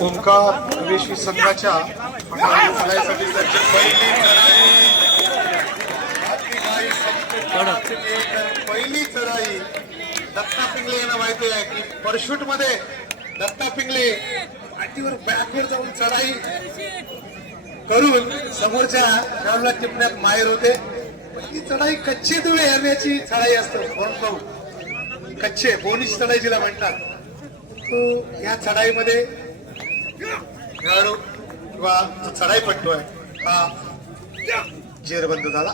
ओंकार वेशवी संघाच्या पटासाठी पहिली चढाई दत्ता पिंगले यांना माहिती आहे की परशूट मध्ये दत्ता पिंगले पाठीवर बॅकवर जाऊन चढाई करून समोरच्या खेळाडूला टिपण्यात माहेर होते. ती चढाई कच्चे दुवे हरण्याची चढाई असते. कच्चे बोनीची चढाई जिला म्हणतात. तो या चढाईमध्ये खेळाडू किंवा जो चढाईपट्टू आहे हा जेरबंद झाला.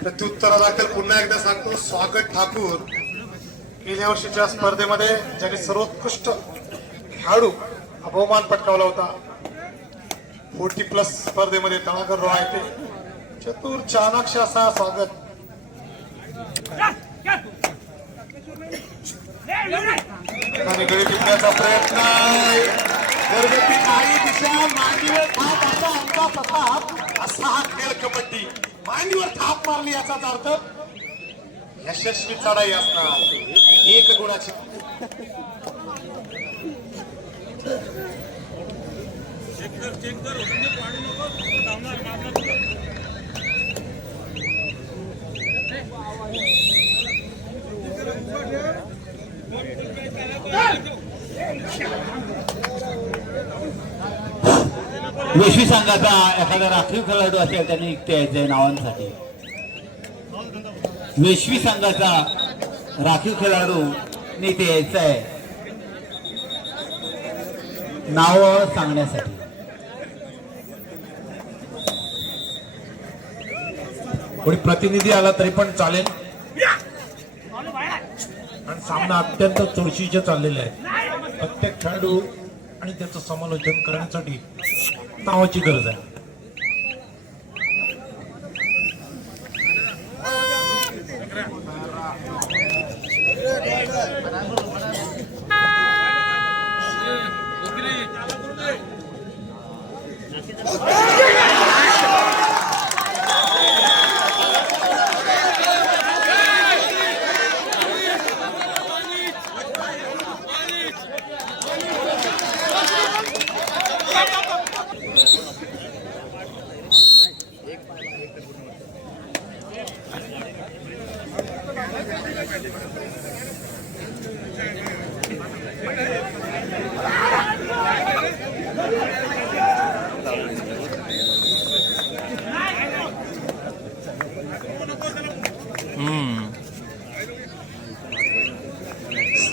प्रत्युत्तरादाखल पुन्हा एकदा सांगतो, स्वागत ठाकूर गेल्या वर्षीच्या स्पर्धेमध्ये ज्याने सर्वोत्कृष्ट खेळाडू हा बहुमान पटकावला होता. 40+ स्पर्धेमध्ये तळागर रॉय ते चतुर चाणाक्ष असा स्वागत. आणि गडी टिपण्याचा प्रयत्न, घरगुती काही दिशा मांडीवर थाप असा आमचा प्रताप असा हा खेळ कबड्डी. मांडीवर थाप मारली याचाच अर्थ यशस्वी चढाई असणार. 1 गुणाची वेशवी संघाचा एखादा राखीव खेळाडू असेल त्यांनी इथे यायचंय नावांसाठी. वेशवी संघाचा राखीव खेळाडू इथे यायचा आहे नाव सांगण्यासाठी. कोणी प्रतिनिधी आला तरी पण चालेल. आणि सामना अत्यंत चुरशीचे चाललेले आहे. प्रत्येक खेळाडू आणि त्याचं समालोचन करण्यासाठी नावाची गरज आहे.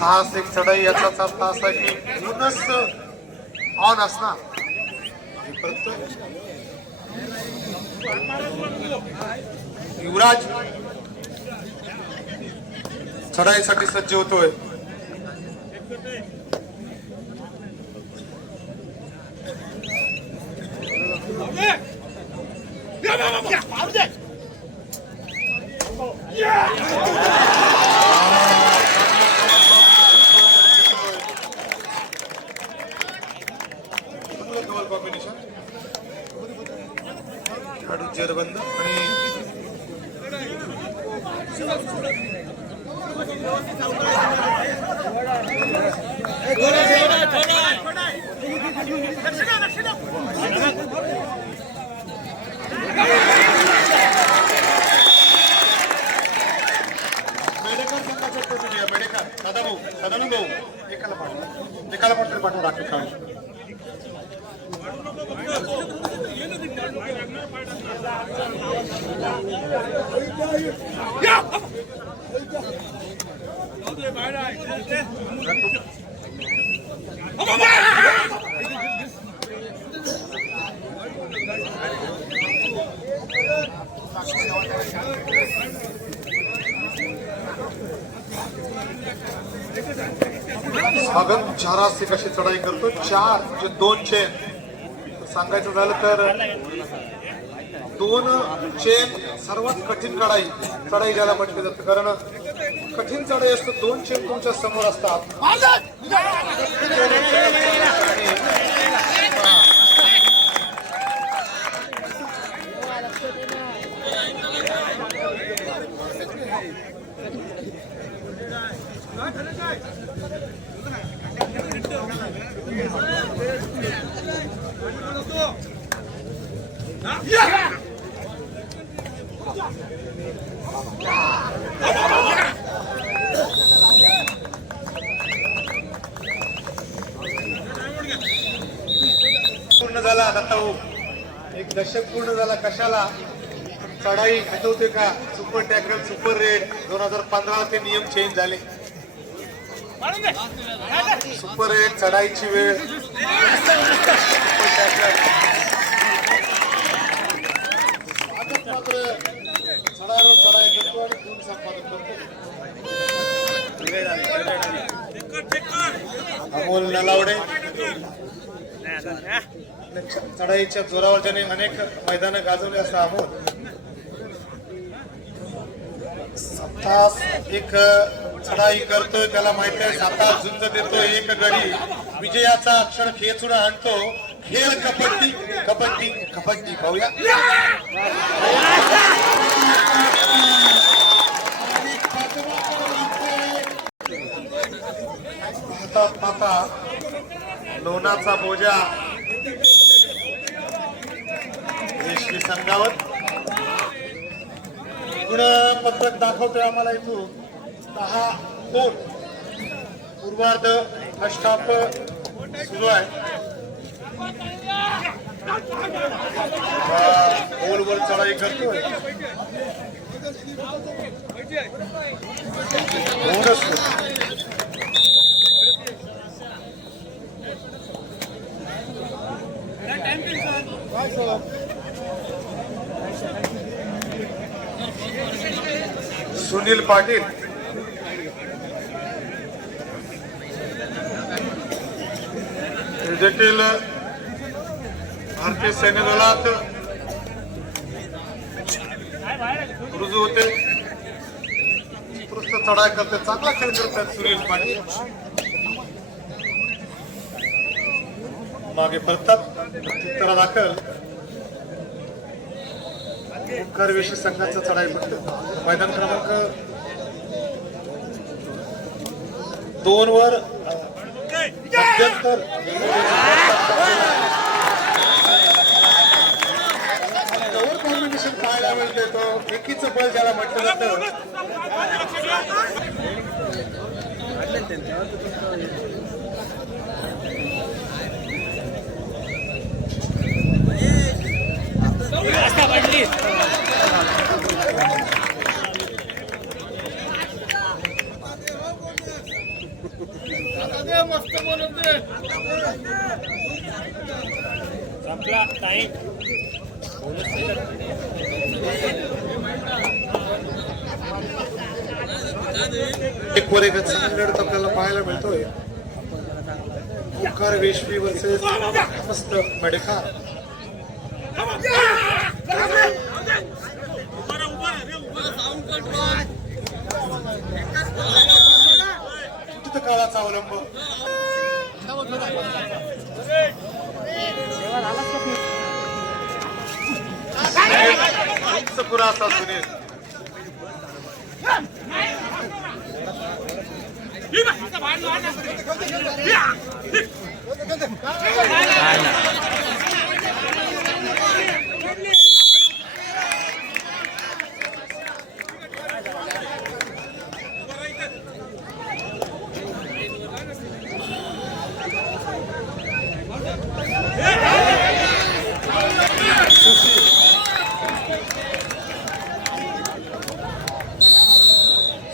साहसिक चढाई याचाच अर्थ असा की बोनस ऑन असणार. युवराज चढाईसाठी सज्ज होतोय. कॉम्बिनेशन खेळाडू जेरबंद आणि मेडेकर संघाचे प्रतिनिधी मेडेकर सदानू भाऊ एकाला पाठवून राखीव खेळाडू. स्वागत 4 कशी चढाई करतो. 4 म्हणजे 2 चेन. सांगायचं झालं तर 2 चेन सर्वात कठीण चढाई ज्याला म्हटलं जातं. कारण कठीण चढाई असतं. 2 चेन तुमच्या समोर असतात. पूर्ण झाला दत्ताभाऊ, एक दशक पूर्ण झाला. कशाला? चढाई आठवते का? सुपर टॅकल, सुपर रेड 2015 ते नियम चेंज झाले. सुपर रेड चढाईची वेळ, सुपर टॅकल. आता मात्र चढाईवर चढाई करतो आणि गुण संपादन करतो. अमोल नलावडे चढाईच्या जोरावर ज्याने अनेक मैदानं गाजवले असं अमोल स्वतः एक चढाई करतोय. त्याला माहिती आहे स्वतः झुंज देतो. एक गडी विजयाचा अक्षर खेचून आणतो. खेळ कबड्डी कबड्डी कबड्डी पाहूया. पाहता लोणाचा बोजा रेशमी संघावर गुणपत्रक दाखवतोय आम्हाला इथून 10 कोट. पूर्वार्ध फर्स्ट हाफ सुरू आहे. गोलवर चढाई करतोय. सुनील पाटील हे देखील भारतीय सैन्य दलात रुजू होते. उत्कृष्ट चढाई करते. चांगला खेळ करतात सुनील पाटील. मागे परतात प्रत्युत्तरा दाखल करवेशी संघाचा चढाई पडतो. मैदान क्रमांक 2 वर मध्यंतर कॉम्बिनेशन पाहायला मिळते. तो एकीचं बल ज्याला म्हटलं जातं. एक वर एक लढत आपल्याला पाहायला मिळतोय. ओंकार वेशवी वर्सेस मस्त मडेखा. काळाचा अवलंब पुरा असा सुनील.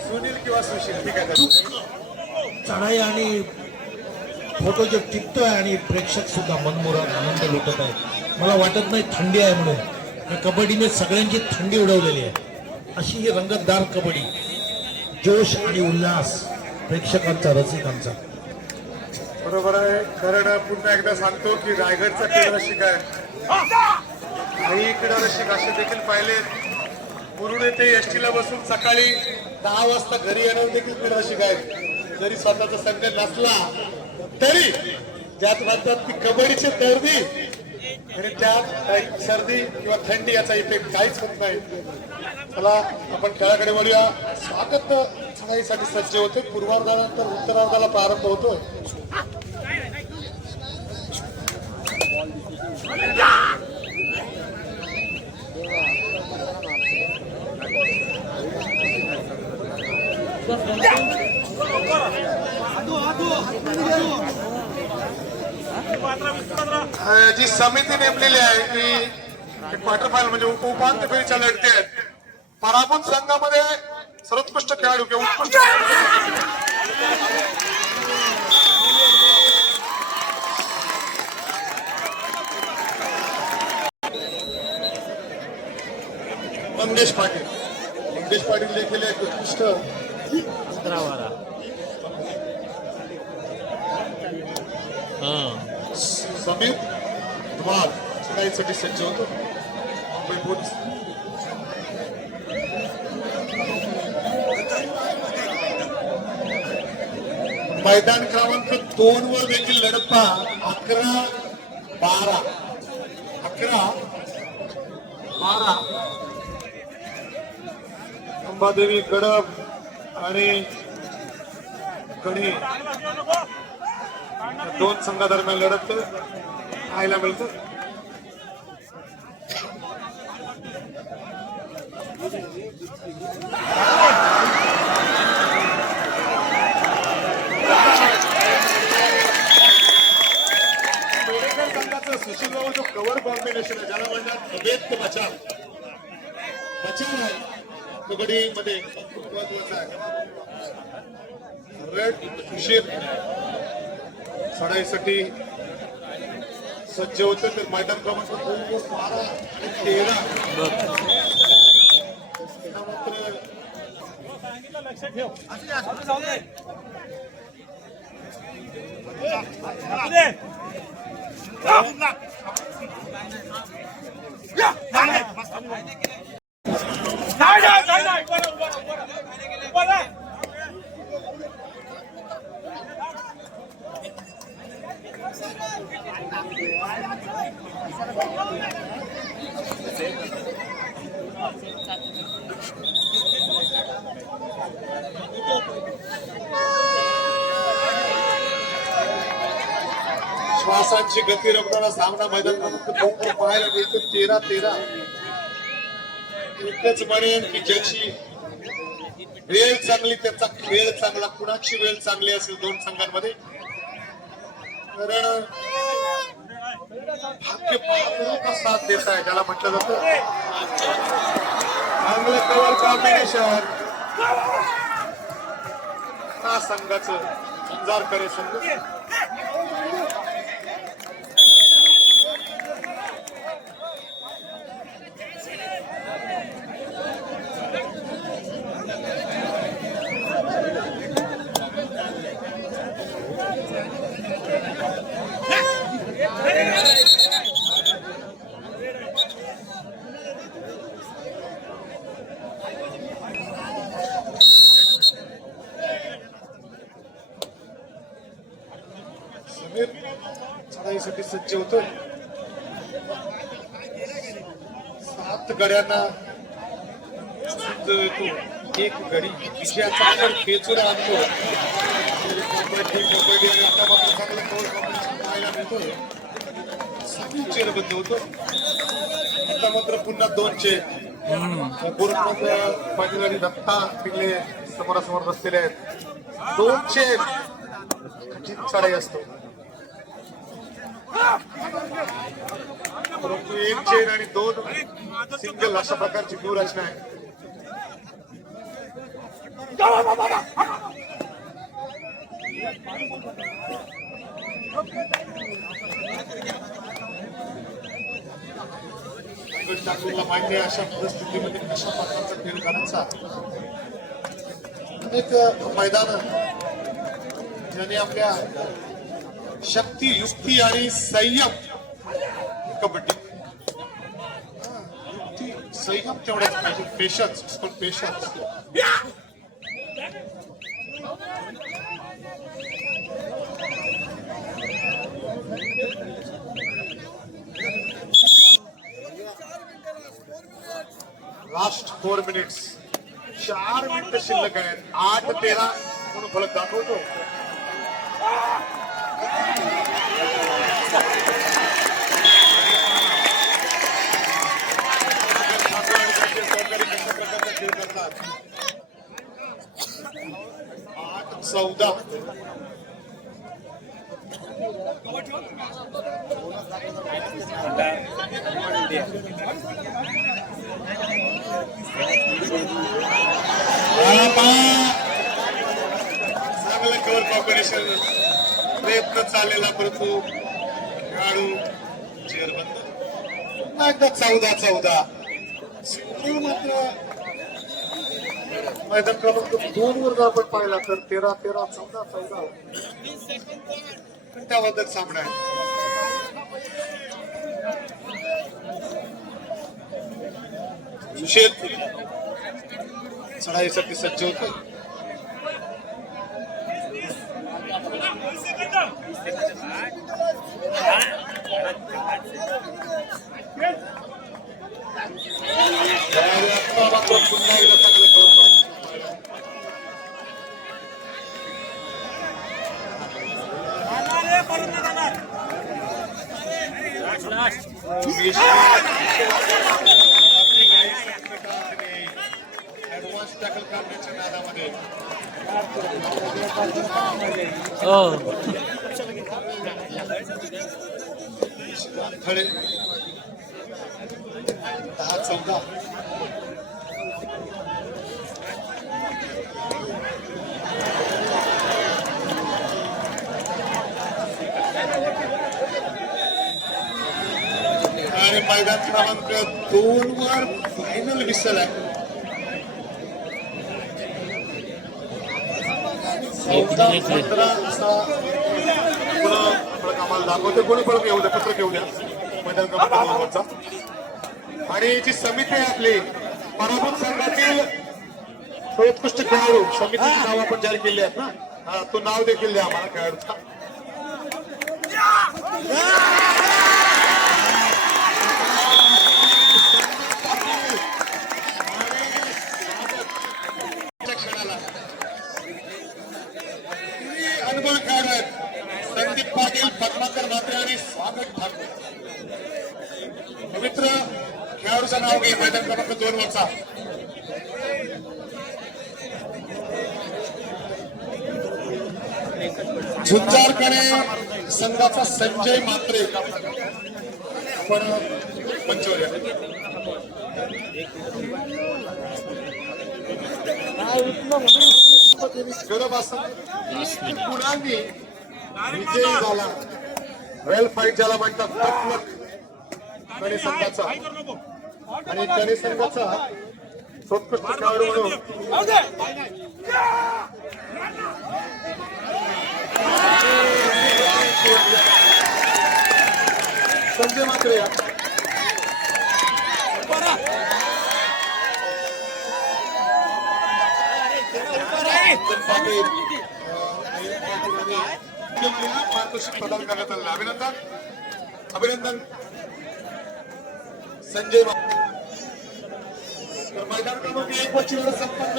सुनील किंवा सुशील ठीक आहे. चढाई आणि फोटो जे टिकतोय आणि प्रेक्षक सुद्धा मनमोहक आनंद लुटत आहेत. मला वाटत नाही थंडी आहे म्हणून. या कबड्डीने सगळ्यांची थंडी उडवलेली आहे. अशी ही रंगतदार कबड्डी, जोश आणि उल्हास प्रेक्षकांचा, रसिकांचा. बरोबर आहे. कारण पुन्हा एकदा सांगतो की रायगडचा क्रीडा रसिक आहे. काही क्रीडा रसिक असे देखील पाहिले मुरुड येथे एसटीला बसून सकाळी 10 वाजता घरी येणार देखील क्रीडा रसिक आहेत. जरी स्वतःचा संघ नसला तरी ज्यात म्हणतात की कबड्डीची दर्दी आणि त्यात सर्दी किंवा थंडी याचा इफेक्ट काहीच होत नाही. चला आपण खेळाकडे वळूया. स्वागत चढाईसाठी सज्ज होते. पूर्वार्धानंतर उत्तरार्धाला प्रारंभ होतोय. जी समिती नेमलेली आहे ती क्वार्टर फायनल म्हणजे उपांत्य फेरीच्या लढती आहेत. पराभूत संघामध्ये सर्वोत्कृष्ट खेळाडू किंवा उत्कृष्ट मंगेश पाटील देखील एक उत्कृष्ट समीर धुमाळ खेळायसाठी सज्ज होतो. मुंबई पोलीस मैदान क्रमांक 2 वर देखील लढत पहा. 11-12 अंबादेवी गडप आणि कणी दोन संघादरम्यान लढत पाहायला मिळतं. संघाचं सुशील बाबू जो कव्हर कॉम्बिनेशन आहे ज्याला म्हणतात अभेद बचाव आहे कबड्डीमध्ये खूप महत्वाचा आहे. रेड सुशील चढाईसाठी सज्ज होते तर मैदान क्रमांक 12 आणि 13 श्वासांची गती रोखणारा सामना मैदान क्रमांक 2 पाहायला मिळतो. 13-13 इतकंच म्हणेन की ज्याची वेळ चांगली त्याचा खेळ चांगला. कुणाची वेळ चांगली असेल दोन संघांमध्ये कारण भाग्य बहादुरीचा साथ देत आहे ज्याला म्हटलं जातं. चांगलं कव्हर कॉम्बिनेशन हा संघाचं अंजार करे संघ. चढाईसाठी सज्ज होतोय. 7 गड्यांना येतो. एक गडी विजयाचा आपण खेचून आणतो. कबड्डी आणि आता मात्र चांगलं कव्हर कॉम्बिनेशन पाहायला मिळतोय. 7 चेरबद्ध होतो. आता मात्र पुन्हा 2 चेर पाटील आणि दत्ता पिंगळे समोरासमोर बसलेले आहेत. 2 चेर कठीण चढाई असतो परंतु 1 चेन आणि 2 सिंगल अशा प्रकारची व्यूहरचना आहे. टाकलेला मान्य अशा परिस्थितीमध्ये कशा प्रकारचा खेळ करायचा. अनेक मैदान ज्याने आपल्या शक्ती युक्ती आणि संयम कबड्डी युक्ती संयम तेवढ्याच पाहिजे. पेशन्स पण पेशन्स लास्ट 4 मिनिट्स 4 मिनिटं शिल्लक आहेत. 8-13 म्हणून फलक दाखवतो. चांगलं कव्हर कॉम्बिनेशन प्रयत्न चाललेला परंतु खेळाडू चेअर बंद एकदा 14-14 मात्र मैदान क्रमांक 2 वर जर आपण पाहिला तर 13-13 14-14 त्याबद्दल सामना आहे. सुशेत चढाईसाठी सज्ज होतो. पुन्हा एकदा चांगलं ऍडव्हान्स टॅकल करण्याच्या नादामध्ये खडे 10-14 आणि मैदान क्रमांक 2 वर फायनल विसल आहे. 14-15 असा आम्हाला दाखवते. कोणी पण घेऊ द्या, पत्रक घेऊ द्या मैदान क्रमांक 2 वरचा. आणि जी समिती आहे आपली पराभूत संघातील सर्वोत्कृष्ट खेळाडू समितीची नाव आपण जाहीर केली आहेत ना, तो नाव देखील द्या आम्हाला खेळाडूचा. अनुभव खेळाडू आहेत संदीप पाटील, पद्माकर म्हात्रे आणि स्वागत ठाकूर. पवित्र खेळाडूचं नाव घे मैदान क्रमांक 2 वरचा. झुंजारकडे संघाचा संजय म्हात्रे आपण मंचवर गरब असताना पुण्याने विजयी झाला. वेल फाईट ज्याला म्हणतात टकमक गणे संघाचा आणि गणे संघाचा सर्वोत्कृष्ट खेळाडू म्हणून संजय म्हात्रे मार्गदर्शक प्रदान करण्यात आलं. अभिनंदन अभिनंदन संजय. मैदान क्रमांक 1 वर संपन्न